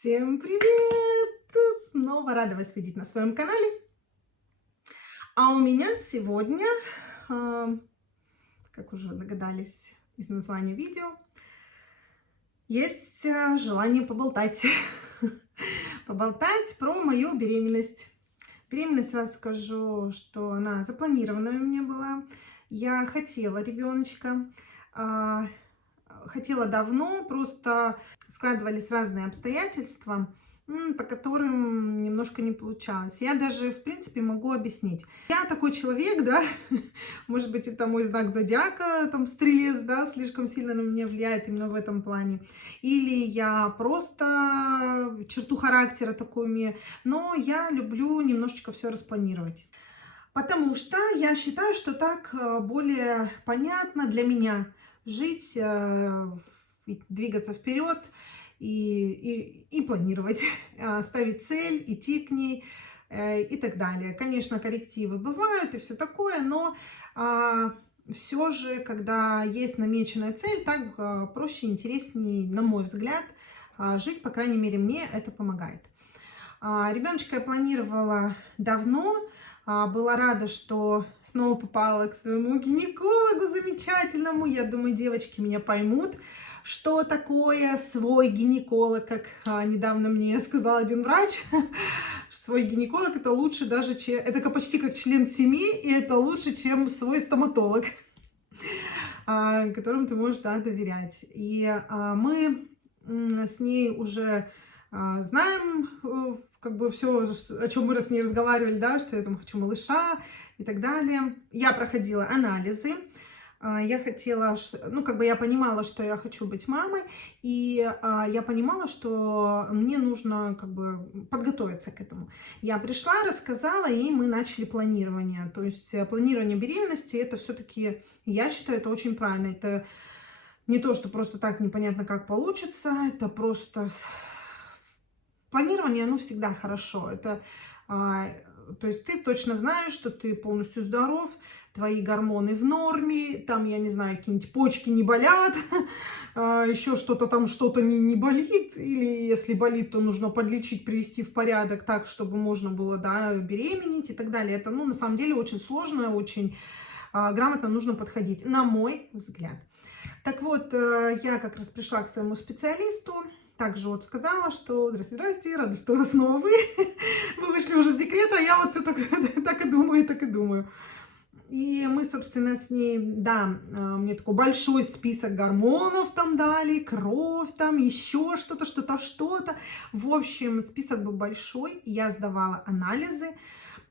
Всем привет! Снова рада вас видеть на своем канале. А у меня сегодня, а, как уже догадались из названия видео, есть желание поболтать. Поболтать про мою беременность. Беременность, сразу скажу, что она запланированная у меня была. Я хотела ребеночка. а, Хотела давно, просто складывались разные обстоятельства, по которым немножко не получалось. Я даже, в принципе, могу объяснить. Я такой человек, да, может быть, это мой знак зодиака, там, стрелец, да, слишком сильно на меня влияет именно в этом плане. Или я просто черту характера такую имею, но я люблю немножечко все распланировать. Потому что я считаю, что так более понятно для меня жить, и двигаться вперед и планировать, ставить цель, идти к ней и так далее. Конечно, коррективы бывают и все такое, но все же, когда есть намеченная цель, так проще, интереснее, на мой взгляд, жить, по крайней мере, мне это помогает. Ребеночка я планировала давно, была рада, что снова попала к своему гинекологу замечательному. Я думаю, девочки меня поймут, что такое свой гинеколог, как недавно мне сказал один врач. Свой гинеколог это лучше даже, чем это почти как член семьи, и это лучше, чем свой стоматолог, которому ты можешь, да, доверять. И мы с ней уже знаем, как бы все, о чем мы с ней разговаривали, да, что я там хочу малыша и так далее. Я проходила анализы. Я хотела, ну, как бы я понимала, что я хочу быть мамой, и я понимала, что мне нужно, как бы, подготовиться к этому. Я пришла, рассказала, и мы начали планирование. То есть планирование беременности, это все-таки, я считаю, это очень правильно. Это не то, что просто так непонятно, как получится, это просто планирование, оно всегда хорошо. Это, то есть ты точно знаешь, что ты полностью здоров, твои гормоны в норме, там, я не знаю, какие-нибудь почки не болят, еще что-то там, что-то не болит, или если болит, то нужно подлечить, привести в порядок так, чтобы можно было, да, беременеть и так далее. Это, ну, на самом деле очень сложно, очень грамотно нужно подходить, на мой взгляд. Так вот, я как раз пришла к своему специалисту, также вот сказала, что здрасте, рада, что снова вы. Вы вышли уже с декрета, а я вот все так и думаю, так и думаю. И мы, собственно, с ней, да, мне такой большой список гормонов там дали, кровь там, еще что-то, что-то, что-то. В общем, список был большой, я сдавала анализы,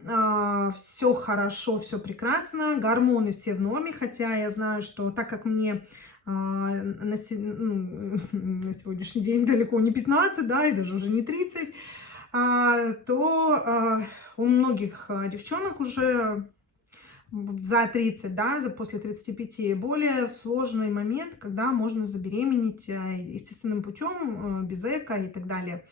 все хорошо, все прекрасно, гормоны все в норме, хотя я знаю, что так как мне на сегодняшний день далеко не 15, да, и даже уже не 30, то у многих девчонок уже за 30, да, после 35 более сложный момент, когда можно забеременеть естественным путем, без эко и так далее.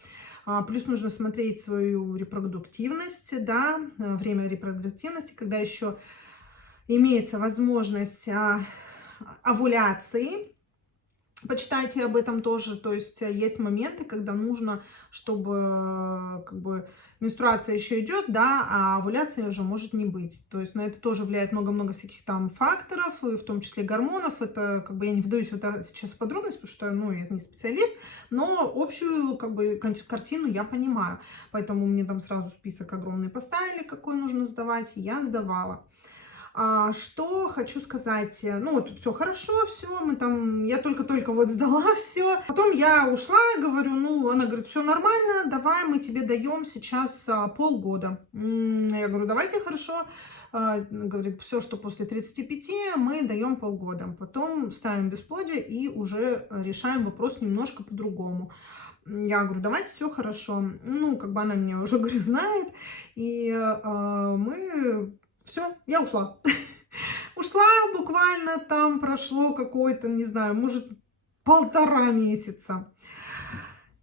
Плюс нужно смотреть свою репродуктивность, да, время репродуктивности, когда еще имеется возможность овуляции. Почитайте об этом тоже, то есть есть моменты, когда нужно, чтобы как бы менструация еще идет, да, а овуляция уже может не быть. То есть на это тоже влияет много-много всяких там факторов, и в том числе гормонов. Это как бы я не вдаюсь в это сейчас в подробности, потому что, ну, я не специалист, но общую как бы картину я понимаю. Поэтому мне там сразу список огромный поставили, какой нужно сдавать, и я сдавала. Что хочу сказать, ну вот все хорошо, все, мы там, я только-только вот сдала все. Потом я ушла, говорю, ну, она говорит, все нормально, давай мы тебе даем сейчас полгода. Я говорю, давайте, хорошо. Говорит, все, что после 35, мы даем полгода. Потом ставим бесплодие и уже решаем вопрос немножко по-другому. Я говорю, давайте, все хорошо. Ну, как бы она меня уже, говорю, знает. И мы... Все, я ушла. Ушла буквально, там прошло какое-то, не знаю, может, 1,5 месяца.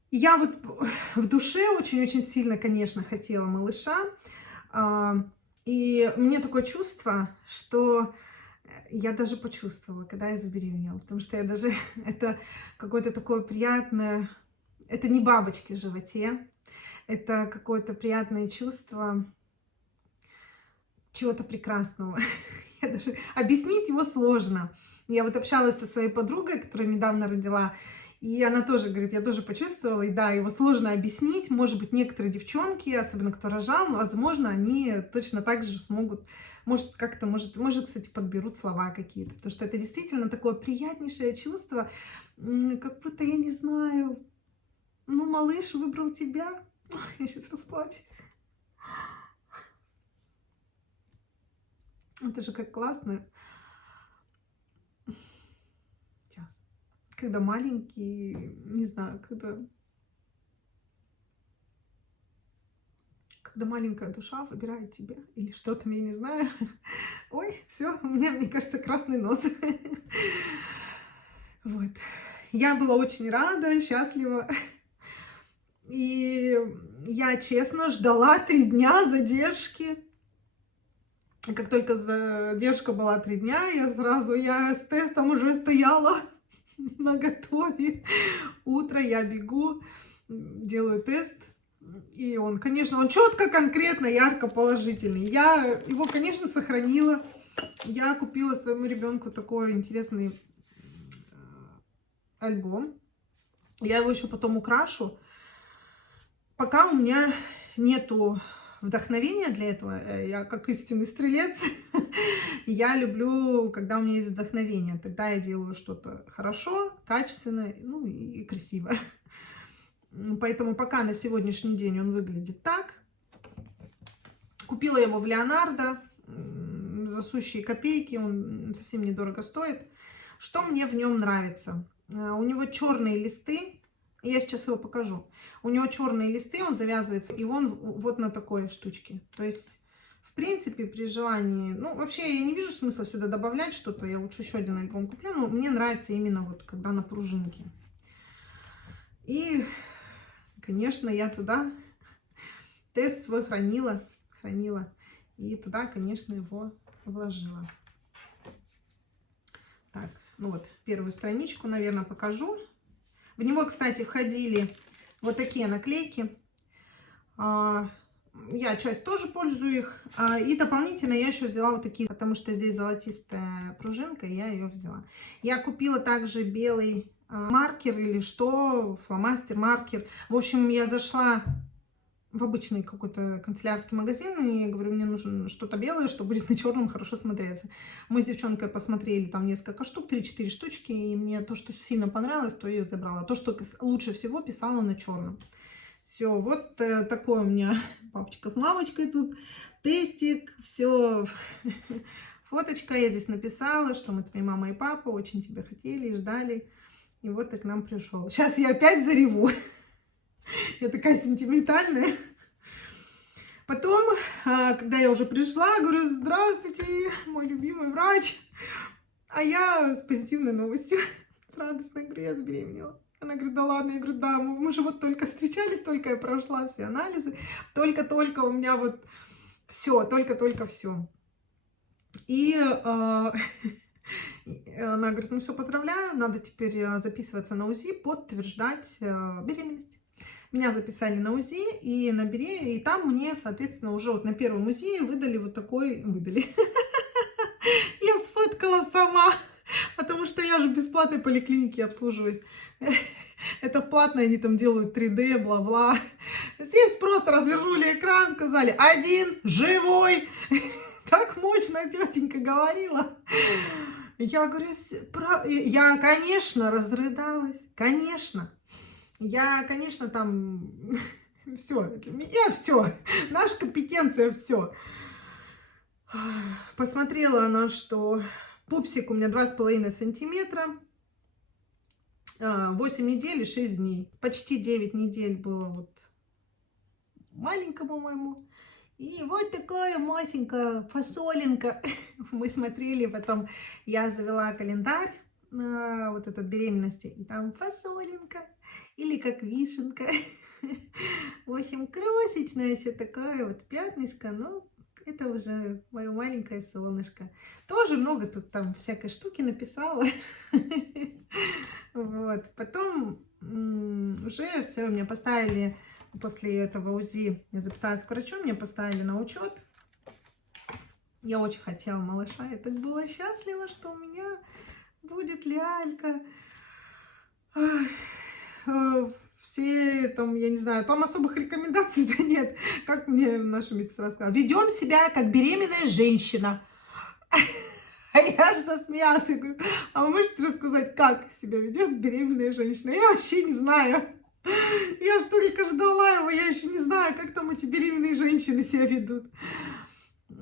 Я вот в душе очень-очень сильно, конечно, хотела малыша. И мне такое чувство, что я даже почувствовала, когда я забеременела. Потому что я даже... Это какое-то такое приятное это не бабочки в животе, это какое-то приятное чувство чего-то прекрасного. Я даже объяснить его сложно. Я вот общалась со своей подругой, которая недавно родила, и она тоже говорит, я тоже почувствовала, и да, его сложно объяснить. Может быть, некоторые девчонки, особенно кто рожал, возможно, они точно так же смогут, может, как-то, может, кстати, подберут слова какие-то, потому что это действительно такое приятнейшее чувство, как будто, я не знаю, ну, малыш выбрал тебя. Ой, я сейчас расплачусь. Это же как классно. Сейчас. Когда маленький, не знаю, когда маленькая душа выбирает тебя или что там, я не знаю. Ой, все, у меня, мне кажется, красный нос. Вот. Я была очень рада, счастлива. И я, честно, ждала 3 дня задержки. Как только задержка была 3 дня, я с тестом уже стояла наготове. Утро я бегу, делаю тест. И он, конечно, он четко, конкретно, ярко положительный. Я его, конечно, сохранила. Я купила своему ребенку такой интересный альбом. Я его еще потом украшу. Пока у меня нету вдохновения для этого. Я как истинный стрелец. Я люблю, когда у меня есть вдохновение. Тогда я делаю что-то хорошо, качественно, ну и красиво. Поэтому пока на сегодняшний день он выглядит так. Купила его в Леонардо за сущие копейки. Он совсем недорого стоит. Что мне в нем нравится? У него черные листы. Я сейчас его покажу. У него черные листы, он завязывается, и он вот на такой штучке. То есть, в принципе, при желании... Ну, вообще, я не вижу смысла сюда добавлять что-то. Я лучше еще один альбом куплю. Но мне нравится именно вот, когда на пружинке. И, конечно, я туда тест свой хранила. И туда, конечно, его вложила. Так, ну вот, первую страничку, наверное, покажу. В него, кстати, входили вот такие наклейки. Я часть тоже пользую их. И дополнительно я еще взяла вот такие, потому что здесь золотистая пружинка, и я ее взяла. Я купила также белый маркер или что, фломастер, маркер. В общем, я зашла в обычный какой-то канцелярский магазин и говорю, мне нужно что-то белое, что будет на черном хорошо смотреться. Мы с девчонкой посмотрели там несколько штук, 3-4 штучки, и мне то, что сильно понравилось, то я забрала. То, что лучше всего, писала на черном. Все, вот такой у меня папочка с мамочкой тут, тестик, все, фоточка, я здесь написала, что мы твои мама и папа очень тебя хотели и ждали, и вот ты к нам пришел. Сейчас я опять зареву. Я такая сентиментальная. Потом, когда я уже пришла, говорю, здравствуйте, мой любимый врач. А я с позитивной новостью, с радостной, говорю, я забеременела. Она говорит, да ладно, я говорю, да, мы же вот только встречались, только я прошла все анализы, только-только у меня вот все, только-только все. И она говорит, ну все, поздравляю, надо теперь записываться на УЗИ, подтверждать беременность. Меня записали на УЗИ и на беременность, и там мне, соответственно, уже вот на первом УЗИ выдали вот такой, Я сфоткала сама, потому что я же в бесплатной поликлинике обслуживаюсь. Это в платной они там делают 3D, бла-бла. Здесь просто развернули экран, сказали, 1 живой. Так мощно тетенька говорила. Я говорю, я, конечно, разрыдалась, конечно. Я, конечно, там все, я все, наша компетенция все. Посмотрела она, что пупсик у меня 2,5 сантиметра, 8 недель и 6 дней. Почти 9 недель было вот маленькому моему. И вот такая масенькая фасолинка. Мы смотрели, потом я завела календарь вот этот беременности, и там фасолинка или как вишенка. В общем, крошечная все такая вот пятнышко, но это уже мое маленькое солнышко. Тоже много тут там всякой штуки написала. Вот. Потом уже все, меня поставили после этого УЗИ, я записалась к врачу, меня поставили на учет. Я очень хотела малыша, я так была счастлива, что у меня будет лялька. Все там, я не знаю, там особых рекомендаций-то нет. Как мне наша медсестра сказала, ведем себя как беременная женщина. А я аж засмеялась. Я говорю, а вы можете рассказать, как себя ведет беременная женщина? Я вообще не знаю. Я ж только ждала его, я еще не знаю, как там эти беременные женщины себя ведут.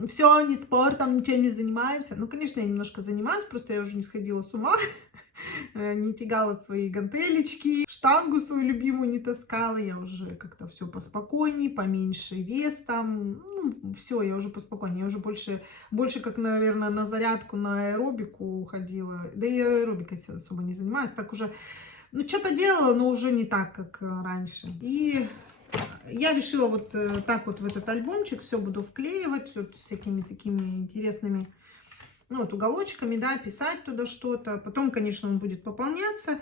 Все, ни спортом, ничего не занимаемся. Ну, конечно, я немножко занимаюсь, просто я уже не сходила с ума. Не тягала свои гантелечки, штангу свою любимую не таскала, я уже как-то все поспокойней, поменьше вес там, ну, все, я уже поспокойнее, я уже больше как, наверное, на зарядку, на аэробику ходила, да и аэробикой особо не занимаюсь, так уже, ну, что-то делала, но уже не так, как раньше. И я решила вот так вот в этот альбомчик все буду вклеивать, все всякими такими интересными, ну, вот уголочками, да, писать туда что-то. Потом, конечно, он будет пополняться.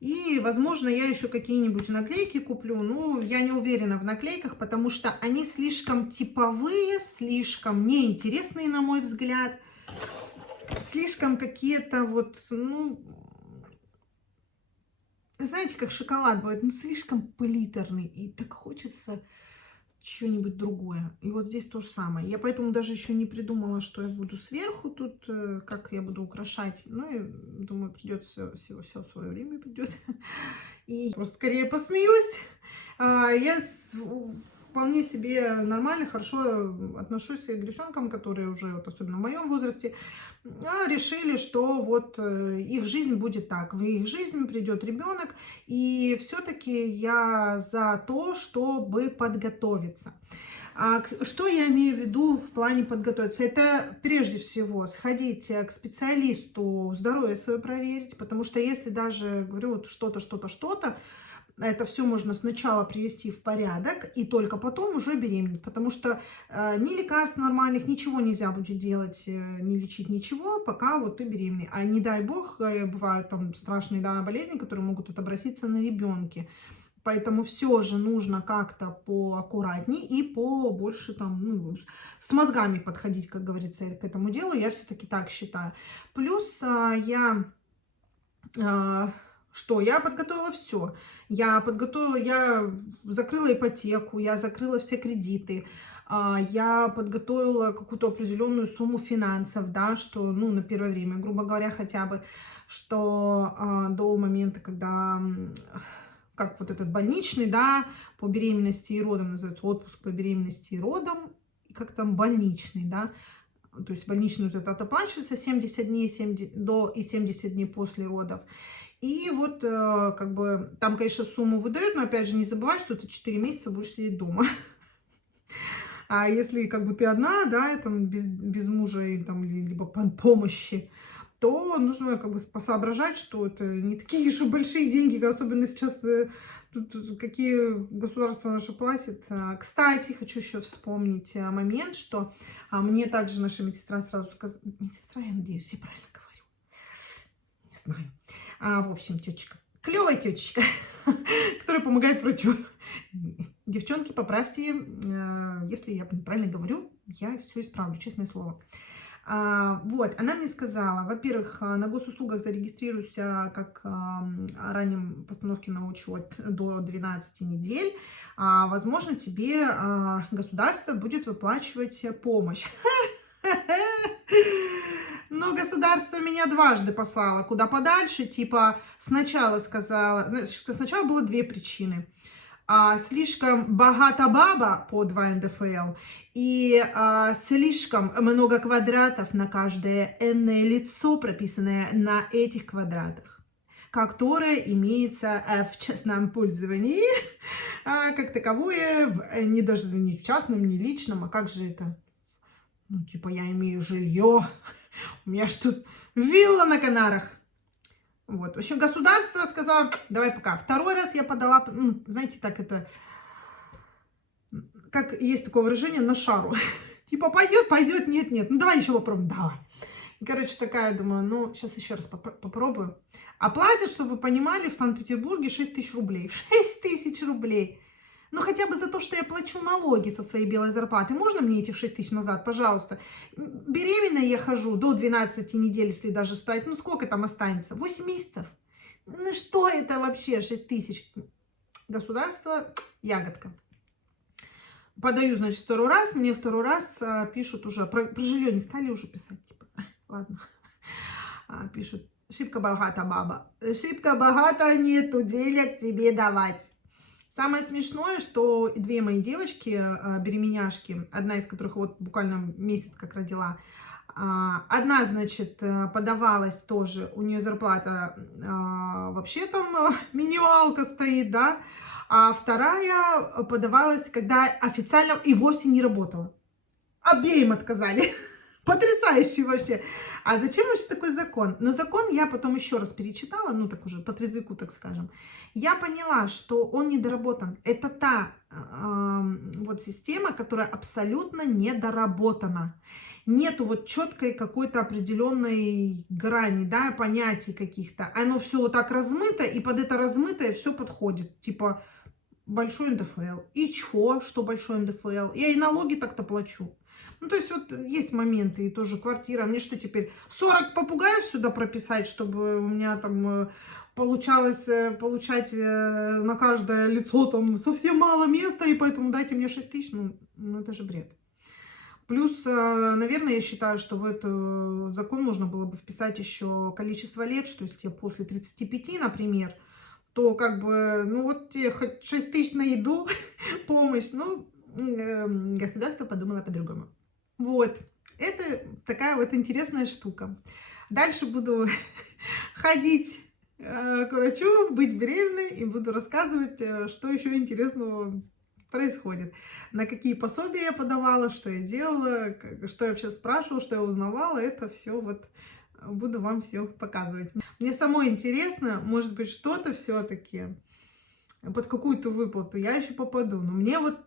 И, возможно, я еще какие-нибудь наклейки куплю. Ну, я не уверена в наклейках, потому что они слишком типовые, слишком неинтересные, на мой взгляд. Слишком какие-то вот, ну, знаете, как шоколад бывает, ну, слишком пылиторный. И так хочется что-нибудь другое. И вот здесь то же самое. Я поэтому даже еще не придумала, что я буду сверху тут, как я буду украшать. Ну, и думаю, придется все свое время придет. И просто скорее посмеюсь. Я вполне себе нормально, хорошо отношусь к девчонкам, которые уже, вот, особенно в моем возрасте, решили, что вот их жизнь будет так, в их жизнь придет ребенок, и все-таки я за то, чтобы подготовиться. Что я имею в виду в плане подготовиться? Это прежде всего сходить к специалисту, здоровье свое проверить, потому что если даже, говорю, вот что-то, это все можно сначала привести в порядок и только потом уже беременеть, потому что ни лекарств нормальных, ничего нельзя будет делать, не лечить ничего, пока вот ты беременный. А не дай бог, бывают там страшные, да, болезни, которые могут отобразиться на ребенке. Поэтому все же нужно как-то поаккуратней и побольше там, ну, с мозгами подходить, как говорится, к этому делу. Я все-таки так считаю. Плюс я подготовила все. Я закрыла ипотеку, я закрыла все кредиты, я подготовила какую-то определенную сумму финансов, да, что, ну, на первое время, грубо говоря, хотя бы, что до момента, когда, как вот этот больничный, да, по беременности и родам называется, отпуск по беременности и родам, и как там больничный, да, то есть больничный вот этот оплачивается 70 дней до и 70 дней после родов. И вот, как бы, там, конечно, сумму выдают, но, опять же, не забывай, что ты 4 месяца будешь сидеть дома. А если, как бы, ты одна, да, там, без мужа или, там, либо помощи, то нужно, как бы, посоображать, что это не такие уж и большие деньги, особенно сейчас тут какие государства наши платят. Кстати, хочу еще вспомнить момент, что мне также наша медсестра сразу сказала, медсестра, я надеюсь, я правильно говорю, не знаю. В общем, тетечка, клевая тетечка, которая помогает врачу. Девчонки, поправьте, если я неправильно говорю, я все исправлю, честное слово. Вот, она мне сказала, во-первых, на госуслугах зарегистрируйся как раннем постановке на учет до 12 недель. Возможно, тебе государство будет выплачивать помощь. Но государство меня дважды послало куда подальше, типа сначала сказала, сначала было две причины. Слишком богата баба по 2 НДФЛ и слишком много квадратов на каждое энное лицо, прописанное на этих квадратах, которое имеется в частном пользовании, как таковое, не даже не в частном, не личном, а как же это? Ну, типа, я имею жилье, у меня ж тут вилла на Канарах. Вот, в общем, государство сказало, давай пока. Второй раз я подала, ну, знаете, так это, как есть такое выражение, на шару. Типа, пойдет, нет, ну, давай еще попробуем, давай. Короче, такая, думаю, ну, сейчас еще раз попробую. А платят, чтобы вы понимали, в Санкт-Петербурге 6 тысяч рублей. 6 тысяч рублей. Ну, хотя бы за то, что я плачу налоги со своей белой зарплаты. Можно мне этих 6 тысяч назад, пожалуйста? Беременная я хожу до 12 недель, если даже встать. Ну, сколько там останется? 8 месяцев. Ну, что это вообще 6 тысяч? Государство, ягодка. Подаю, значит, второй раз. Мне второй раз пишут уже. Про жилье не стали уже писать. Типа, ладно. Пишут. Шибко богата баба. Шибко богата, нету денег тебе давать. Самое смешное, что две мои девочки, беременяшки, одна из которых вот буквально месяц как родила, одна, значит, подавалась тоже, у нее зарплата вообще там минималка стоит, да, а вторая подавалась, когда официально и вовсе не работала. Обеим отказали. Потрясающий вообще. А зачем вообще такой закон? Но закон я потом еще раз перечитала, ну так уже по трезвику, так скажем. Я поняла, что он недоработан. Это та вот система, которая абсолютно недоработана. Нету вот четкой какой-то определенной грани, да, понятий каких-то. Оно все вот так размыто, и под это размытое все подходит. Типа большой НДФЛ. И чё, что большой НДФЛ? Я и налоги так-то плачу. Ну, то есть, вот есть моменты, и тоже квартира. Мне что теперь, 40 попугаев сюда прописать, чтобы у меня там получалось получать на каждое лицо там совсем мало места, и поэтому дайте мне 6 тысяч, ну это же бред. Плюс, наверное, я считаю, что в этот закон нужно было бы вписать еще количество лет, что если после 35, например, то как бы, ну вот тебе хоть 6 тысяч на еду, помощь, ну, государство подумало по-другому. Вот, это такая вот интересная штука. Дальше буду ходить к врачу, быть беременной и буду рассказывать, что еще интересного происходит. На какие пособия я подавала, что я делала, что я вообще спрашивала, что я узнавала. Это все вот буду вам все показывать. Мне самой интересно, может быть, что-то все-таки под какую-то выплату я еще попаду. Но мне вот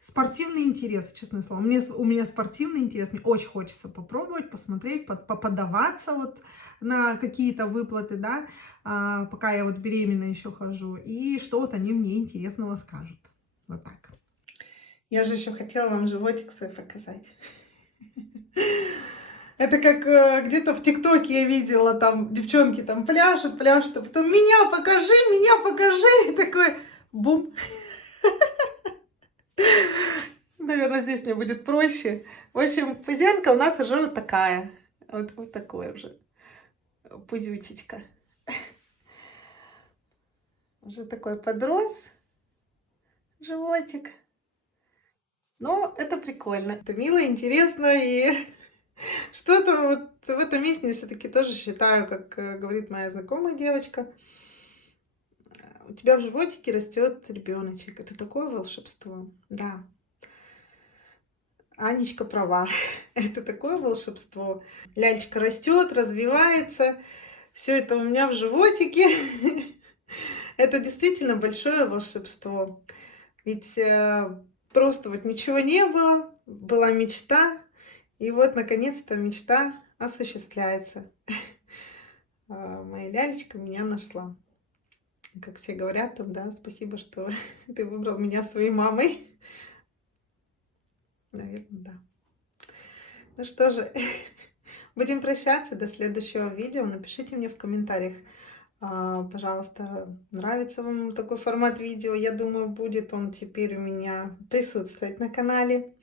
спортивный интерес, честное слово. У меня спортивный интерес. Мне очень хочется попробовать, посмотреть, поподаваться вот на какие-то выплаты, да, пока я вот беременна еще хожу. И что вот они мне интересного скажут. Вот так. Я же еще хотела вам животик свой показать. Это как где-то в ТикТоке я видела, там девчонки там пляшут, а потом меня покажи, и такой бум. Наверное, здесь мне будет проще. В общем, пузянка у нас уже вот такая. Вот такое уже. Пузючечка. Уже такой подрос животик. Но это прикольно. Это мило, интересно и что-то вот в этом месте все-таки тоже считаю, как говорит моя знакомая девочка, у тебя в животике растет ребеночек. Это такое волшебство. Да. Анечка права. Это такое волшебство. Лялечка растет, развивается. Все это у меня в животике. Это действительно большое волшебство. Ведь просто вот ничего не было. Была мечта. И вот, наконец-то, мечта осуществляется. Моя лялечка меня нашла. Как все говорят там, да, спасибо, что ты выбрал меня своей мамой. Наверное, да. Ну что же, будем прощаться до следующего видео. Напишите мне в комментариях, пожалуйста, нравится вам такой формат видео. Я думаю, будет он теперь у меня присутствовать на канале.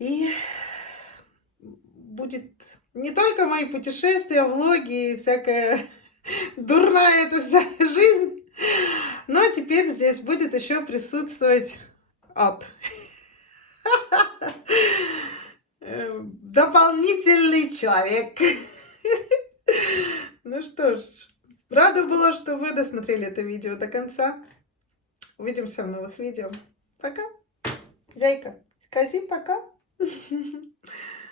И будет не только мои путешествия, влоги и всякая дурная эта вся жизнь, но теперь здесь будет еще присутствовать дополнительный человек. Ну что ж, рада была, что вы досмотрели это видео до конца. Увидимся в новых видео. Пока. Зайка, скажи пока.